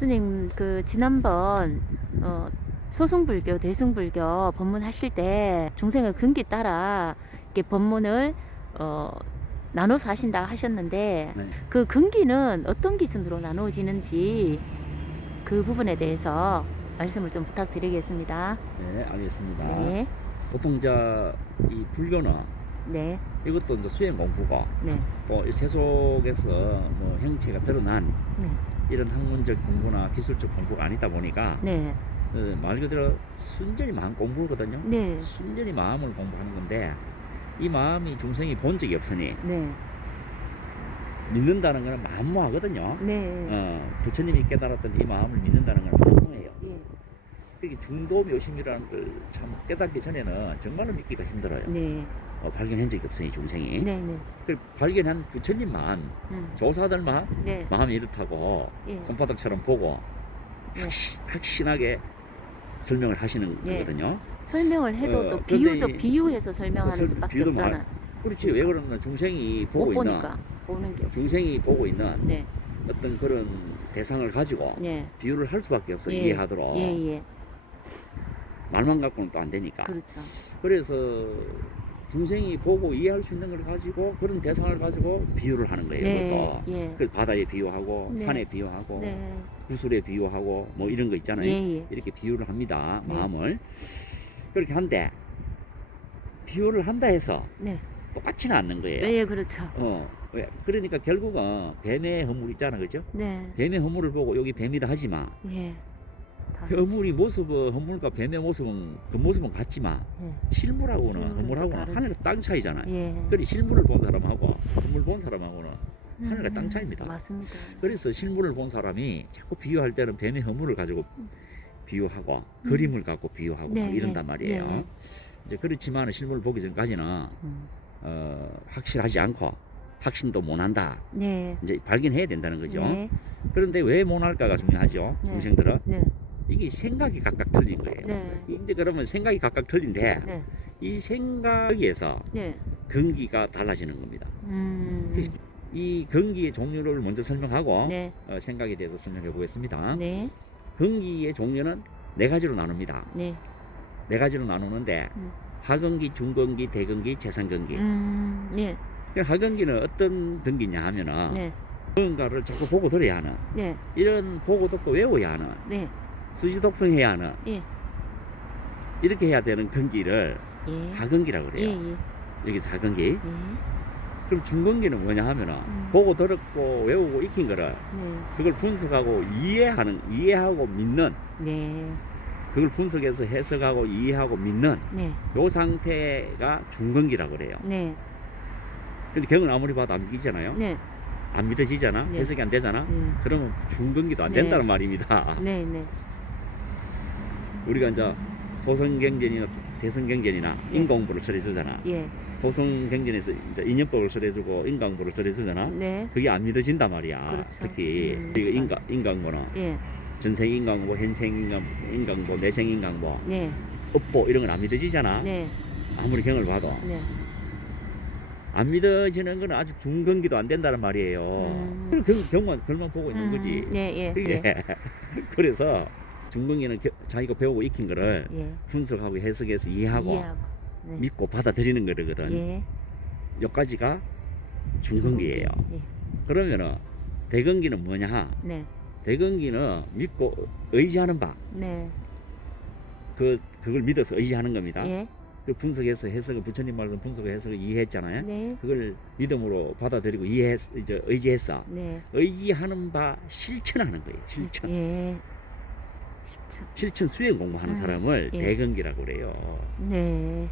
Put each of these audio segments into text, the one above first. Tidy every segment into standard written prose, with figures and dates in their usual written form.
스님 그 지난번 소승불교, 대승불교 법문하실 때 중생의 근기 따라 이렇게 법문을 나눠서 하신다 하셨는데 네. 그 근기는 어떤 기준으로 나누어지는지 그 부분에 대해서 말씀을 좀 부탁드리겠습니다. 네, 알겠습니다. 네, 보통 이 불교는 네, 이것도 이제 수행 공부고 네, 또 이 세속에서 뭐 형체가 드러난 네, 이런 학문적 공부나 기술적 공부가 아니다 보니까 네, 말 그대로 순전히 마음 공부거든요. 네, 순전히 마음을 공부하는 건데 이 마음이 중생이 본 적이 없으니 네, 믿는다는 것은 만무하거든요. 네, 부처님이 깨달았던 이 마음을 믿는다는 건 만무해요. 네, 그게 중도 묘심이라는 걸 참 깨닫기 전에는 정말로 믿기가 힘들어요. 네, 발견한 적이 없으니 중생이. 네, 네, 그 발견한 부처님만 조사들만 네, 마음이 이렇다고 예. 손바닥처럼 보고 네. 확신하게 설명을 하시는 네. 거거든요. 설명을 해도 또 그런데 비유해서 설명하는 그 수밖에 비유도 없잖아. 그렇지. 왜 그러면 중생이 보고 못 있는 보니까 보는 게 없어. 중생이 보고 있는 네, 어떤 그런 대상을 가지고 네, 비유를 할 수밖에 없어. 예. 이해하도록. 예, 예, 말만 갖고는 또 안 되니까. 그렇죠. 그래서 중생이 보고 이해할 수 있는 걸 가지고 그런 대상을 가지고 비유를 하는 거예요. 네, 그것도. 예, 그 바다에 비유하고 네. 산에 비유하고 네, 구슬에 비유하고 뭐 이런 거 있잖아요. 예, 예, 이렇게 비유를 합니다. 네. 마음을 그렇게 한데 비유를 한다 해서 네, 똑같지는 않는 거예요. 예, 그렇죠. 왜? 그러니까 결국은 뱀의 허물 있잖아, 그죠? 네, 뱀의 허물을 보고 여기 뱀이다 하지만 예, 다 허물이 모습은 허물과 뱀의 모습은 그 모습은 같지만 예, 실물하고는 실물은 허물하고는 다르지. 하늘 땅 차이잖아요. 예, 그리 실물을 본 사람하고 허물 본 사람하고는 하늘과 땅 차이입니다. 맞습니다. 그래서 실물을 본 사람이 자꾸 비유할 때는 뱀의 허물을 가지고 비유하고 그림을 갖고 비유하고 네, 막 이런단 네, 말이에요. 네. 이제 그렇지만 실물을 보기 전까지는 확실하지 않고 확신도 못한다. 네, 이제 발견해야 된다는 거죠. 네, 그런데 왜 못할까가 중요하죠. 네. 중생들은 네, 이게 생각이 각각 틀린 거예요. 네, 이제 그러면 생각이 각각 틀린데 네, 이 생각에서 네, 근기가 달라지는 겁니다. 이 근기의 종류를 먼저 설명하고 네, 생각에 대해서 설명해 보겠습니다. 네, 근기의 종류는 네 가지로 나눕니다. 네, 네 가지로 나누는데 하근기, 중근기, 대근기, 재상근기. 네, 하근기는 어떤 근기냐 하면은 네, 뭔가를 자꾸 보고 들어야 하는 네, 이런 보고 듣고 외워야 하는 네, 수지독성해야 하는 예, 이렇게 해야 되는 근기를 예, 하근기라고 예, 그래요. 예, 여기서 하근기. 예, 그럼 중근기는 뭐냐 하면은 음. 보고 들었고 외우고 익힌 거를 네, 그걸 분석하고 이해하고 믿는 네, 그걸 분석해서 해석하고 이해하고 믿는 네, 요 상태가 중근기라고 그래요. 네, 근데 경은 아무리 봐도 안 믿기잖아요. 네, 안 믿어지잖아. 네. 해석이 안 되잖아. 그러면 중근기도 안 네. 된다는 말입니다. 네, 네, 우리가 이제 소성경전이나 대성경전이나 네. 인공부를 설해주잖아. 예, 소성경전에서 이제 인연법을 설해주고 인강부를 설해주잖아. 네, 그게 안 믿어진단 말이야. 그렇죠. 특히 이거 인강부는 예, 전생 인강부, 현생 인강부, 내생 인강부, 네, 업보 이런 건 안 믿어지잖아. 네, 아무리 경을 봐도 네, 안 믿어지는 건 아직 중근기도 안 된다는 말이에요. 경만 보고 있는 거지. 네, 예, 그게 예, 그래서 중근기는 자기가 배우고 익힌 거를 예, 분석하고 해석해서 이해하고 네, 믿고 받아들이는 거거든. 예, 여기까지가 중근기예요. 예, 그러면은 대근기는 뭐냐? 네, 대근기는 믿고 의지하는 바. 네, 그걸 믿어서 의지하는 겁니다. 예, 그 분석해서 해석을 부처님 말로 분석을 해서 이해했잖아요. 네, 그걸 믿음으로 받아들이고 이제 의지했어. 네, 의지하는 바 실천하는 거예요. 실천. 예, 실천 수행 공부하는 사람을 예. 대근기라고 그래요. 네,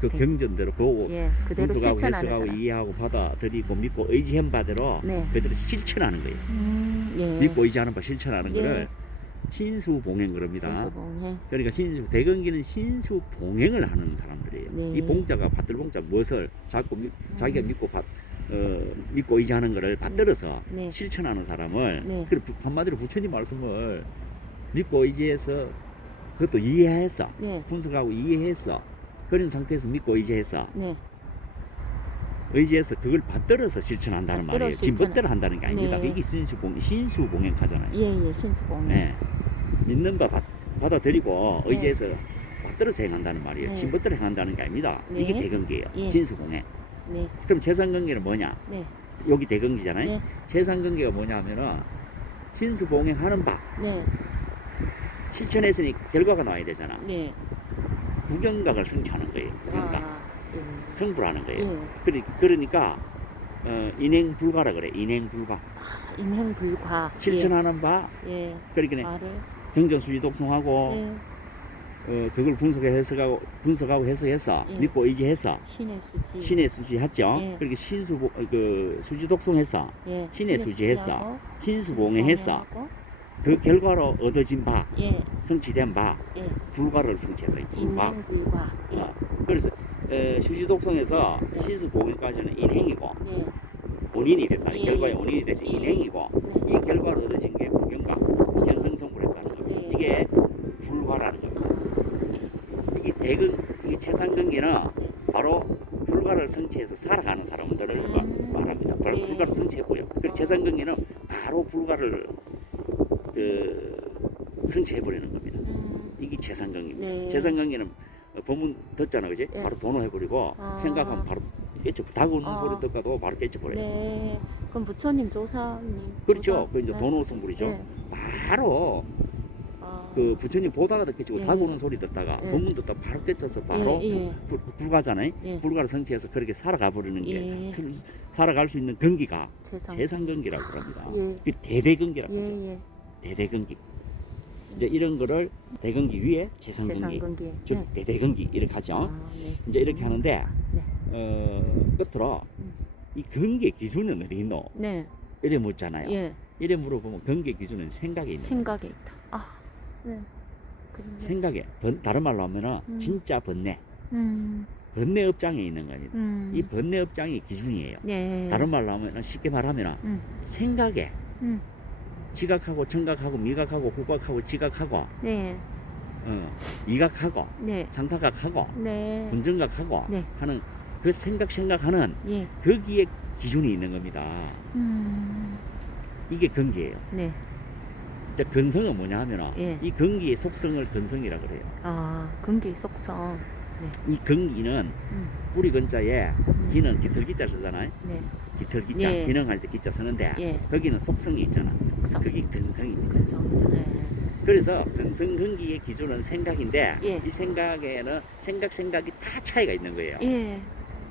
그 네. 경전대로 보고 예, 그대로 분석하고 실천하는 해석하고 사람. 이해하고 받아들이고 믿고 의지한 바대로 네. 그대로 실천하는 거예요. 예, 믿고 의지하는 바 실천하는 예. 거를 신수봉행 그럽니다. 신수봉행. 그러니까 대근기는 신수봉행을 하는 사람들이에요. 네. 이 봉자가 받들봉자 무엇을 자기가 믿고 의지하는 거를 받들어서 네. 실천하는 사람을 네. 한마디로 부처님 말씀을 믿고 의지해서 그것도 이해해서 네, 분석하고 이해해서 그런 상태에서 믿고 의지해서 네, 의지해서 그걸 받들어서 실천한다는 받들어 말이에요. 실천. 진멋대로 한다는 게 아닙니다. 네. 이게 신수봉행하잖아요. 예, 신수봉행. 네. 믿는 바 받아들이고 네. 의지해서 받들어서 행한다는 말이에요. 네. 진멋대로 행한다는 게 아닙니다. 네. 이게 대근기예요. 예. 신수봉행. 네, 그럼 재산관계는 뭐냐? 네, 여기 대근기잖아요. 네, 재산관계가 뭐냐면은 신수봉행하는 바 네, 실천했으니 결과가 나와야 되잖아. 네. 구경각을 성취하는 거예요. 구경각. 아, 예. 성불하는 거예요. 예. 그러니까 인행불가라 그래. 인행불가. 아, 인행불과. 실천하는 바 예. 그러니까 말을. 정전수지 독송하고 예. 그걸 분석하고 해석해서 예. 믿고 의지해서 신의 수지. 신의 수지 했죠. 예. 그렇게 수지 독송해서 예. 신의 수지해서 수지하고, 신수봉행해서 수봉행하고, 그 결과로 얻어진 바 예. 성취된 바 예. 불가를 성취해버려요. 불가. 인행불과. 예. 그래서 수지 독송에서 네. 신수봉행까지는 인행이고 예. 원인이 됐다. 예. 결과의 원인이 돼서 예. 인행이고 네. 이 결과로 얻어진 게 구경각 견성성불했다는 겁니다. 네. 이게 불가라는 겁니다. 아, 예. 이게 최상근기는 네. 바로 불가를 성취해서 살아가는 사람들을 말합니다. 바로 네. 불가를 성취했고요. 그리고 최상근기는 바로 불가를 성취해버리는 겁니다. 이게 최상근기입니다. 네. 최상근기는 법문 듣잖아, 그지? 네. 바로 도노해버리고 아. 생각하면 바로 깨쳐. 닭 우는 아. 소리 듣고도 바로 깨쳐버려요. 네. 그럼 부처님, 조사님. 그렇죠. 조사? 그 이제 네. 도노성불이죠. 네. 바로 아. 그 부처님 보다가도 깨치고 예. 닭 우는 소리 듣다가 예. 법문 듣다 바로 깨쳐서 바로 예, 예. 불가잖아요. 예. 불가를 성취해서 그렇게 살아가 버리는 게 예. 살아갈 수 있는 근기가 최상. 최상근기라고 합니다. 예. 그 대대근기라고 하죠. 예, 예. 대대근기. 이제 이런 거를 대근기 위에 최상근기, 최상근기. 즉 네. 대대근기 이렇게 하죠. 아, 네. 이제 이렇게 하는데 네. 끝으로 음. 이 근기의 기준은 어디 있노? 네. 이래 묻잖아요. 예. 이래 물어보면 근기의 기준은 생각에 있는 거예요. 생각에 있다. 아. 네. 그러네. 생각에 다른 말로 하면은 진짜 번뇌 번뇌업장에 있는 겁니다. 이 번뇌업장이 기준이에요. 네. 다른 말로 하면 쉽게 말하면 생각에 음. 지각하고 청각하고 미각하고 후각하고 지각하고 네. 이각하고 네. 상사각하고 네. 분정각하고 네. 하는 그 생각하는 예. 거기에 기준이 있는 겁니다. 이게 근기예요. 네. 이제 근성은 뭐냐 하면 예. 이 근기의 속성을 근성이라 그래요. 아, 근기 속성. 이 근기는 뿌리 근자에 기는 기틀기자 쓰잖아요. 네. 기틀기자 예. 기능할 때 기자 쓰는데 예. 거기는 속성이 있잖아. 속성. 그게 근성입니다. 근성이다. 네. 그래서 근성 근기의 기준은 생각인데 예. 이 생각에는 생각이 다 차이가 있는 거예요. 예.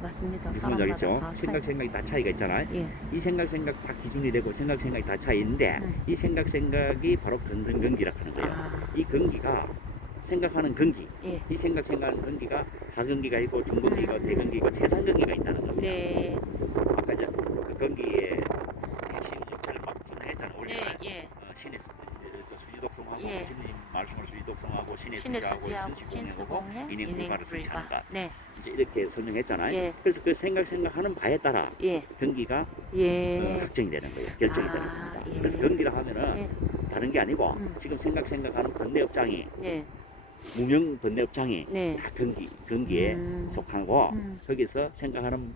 맞습니다. 무슨 말인지 알겠죠? 사람마다 다 생각이 다 차이가 있잖아요. 예. 이 생각 다 기준이 되고 생각이 다 차이 있는데 이 생각이 바로 근성 근기라고 하는 거예요. 아. 이 근기가 생각하는 근기, 예. 이 생각하는 근기가 하근기가 있고 중근기가 대근기가 최상근기가 있다는 겁니다. 네. 아까 이제 그 근기의 핵심을 막 설명했잖아요. 네. 올리나 예. 신의 수지독성하고 예. 부처님 말씀을 수지독성하고 신의 신의 수지하고 수지하고 신수공하고 신수공해 인행불가를 성취하는 것. 네. 이제 이렇게 설명했잖아요. 예. 그래서 그 생각하는 바에 따라 예. 근기가 예. 확정이 되는 거예요. 결정이 아, 되는 겁니다. 예. 그래서 근기라 하면은 예. 다른 게 아니고 지금 생각하는 번뇌업장이 네. 무명 번뇌업장이 네. 다 근기에 속하고 거기서 생각하는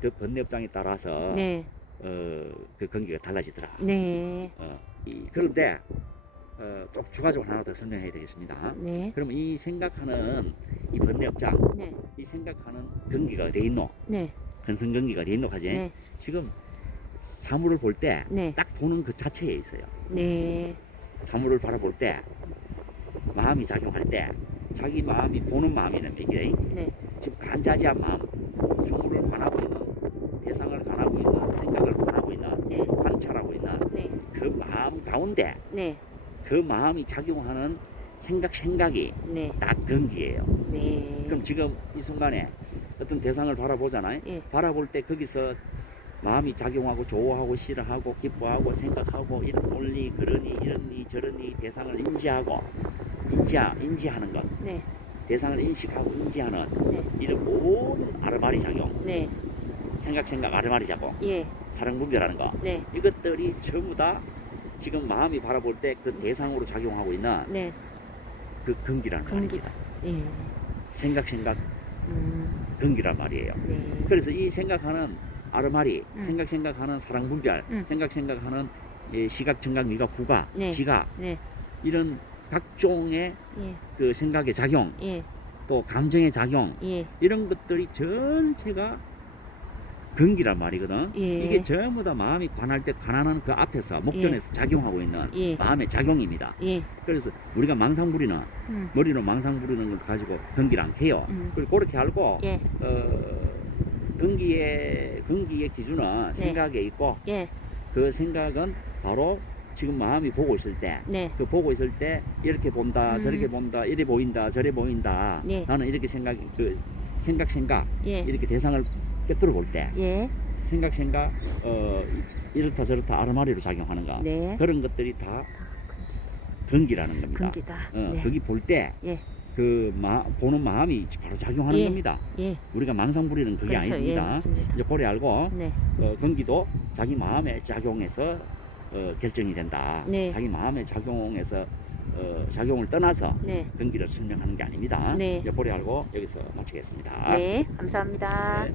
그 번뇌업장에 따라서 네. 그 근기가 달라지더라. 네. 그런데 좀 추가적으로 하나 더 설명해야 되겠습니다. 네. 그러면 이 생각하는 이 번뇌업장, 네. 이 생각하는 근기가 어디 있노? 네. 근성 근기가 어디 있노 하지? 네. 지금 사물을 볼 때 딱 네. 보는 그 자체에 있어요. 네. 사물을 바라볼 때 마음이 작용할 때 자기 마음이 보는 마음이라는 얘기예요. 네. 지금 간자지한 마음, 사물을 관하고 있는, 대상을 관하고 있는, 생각을 관하고 있는, 네. 관찰하고 있는 네. 그 마음 가운데 네. 그 마음이 작용하는 생각이 네. 딱 근기예요. 네. 그럼 지금 이 순간에 어떤 대상을 바라보잖아요. 예. 바라볼 때 거기서 마음이 작용하고 좋아하고 싫어하고 기뻐하고 생각하고 이런 논리 그러니 이러니 저러니 대상을 인지하는 것, 네. 대상을 인식하고 인지하는 네. 이런 모든 아르마리 작용, 네. 생각 아르마리 작용, 예. 사랑 분별하는 거, 네. 이것들이 전부 다 지금 마음이 바라볼 때 그 대상으로 작용하고 있는 네. 그 근기라는 근기다. 말입니다. 예. 생각 음. 근기란 말이에요. 네. 그래서 이 생각하는 아르마리, 음. 생각하는 사랑분별, 생각하는 시각, 청각, 미각, 후각, 네. 지각 네. 이런 각종의 예. 그 생각의 작용, 예. 또 감정의 작용 예. 이런 것들이 전체가 근기란 말이거든. 예. 이게 전부 다 마음이 관할 때 관하는 그 앞에서 목전에서 작용하고 있는 예. 마음의 작용입니다. 예. 그래서 우리가 망상 부리는 머리로 망상 부리는 걸 가지고 근기를 안 캐요. 그리고 그렇게 알고 예. 근기의 기준은 생각에 있고 예. 그 생각은 바로 지금 마음이 보고 있을 때, 네. 그 보고 있을 때 이렇게 본다, 저렇게 본다, 이래 보인다, 저래 보인다. 네. 나는 이렇게 생각 예. 이렇게 대상을 꿰뚫어 볼 때, 예. 생각 이렇다 저렇다 아르마리로 작용하는가. 네. 그런 것들이 다 근기라는 겁니다. 근기다. 네. 거기 볼 때 예. 그 보는 마음이 바로 작용하는 예. 겁니다. 예. 우리가 망상 부리는 그게 그렇죠. 예, 아닙니다. 맞습니다. 이제 그래 알고 네. 근기도 자기 마음에 작용해서 결정이 된다. 네. 자기 마음에 작용해서 작용을 떠나서 네. 근기를 설명하는 게 아닙니다. 네. 이제 그래 알고 여기서 마치겠습니다. 네. 감사합니다. 네.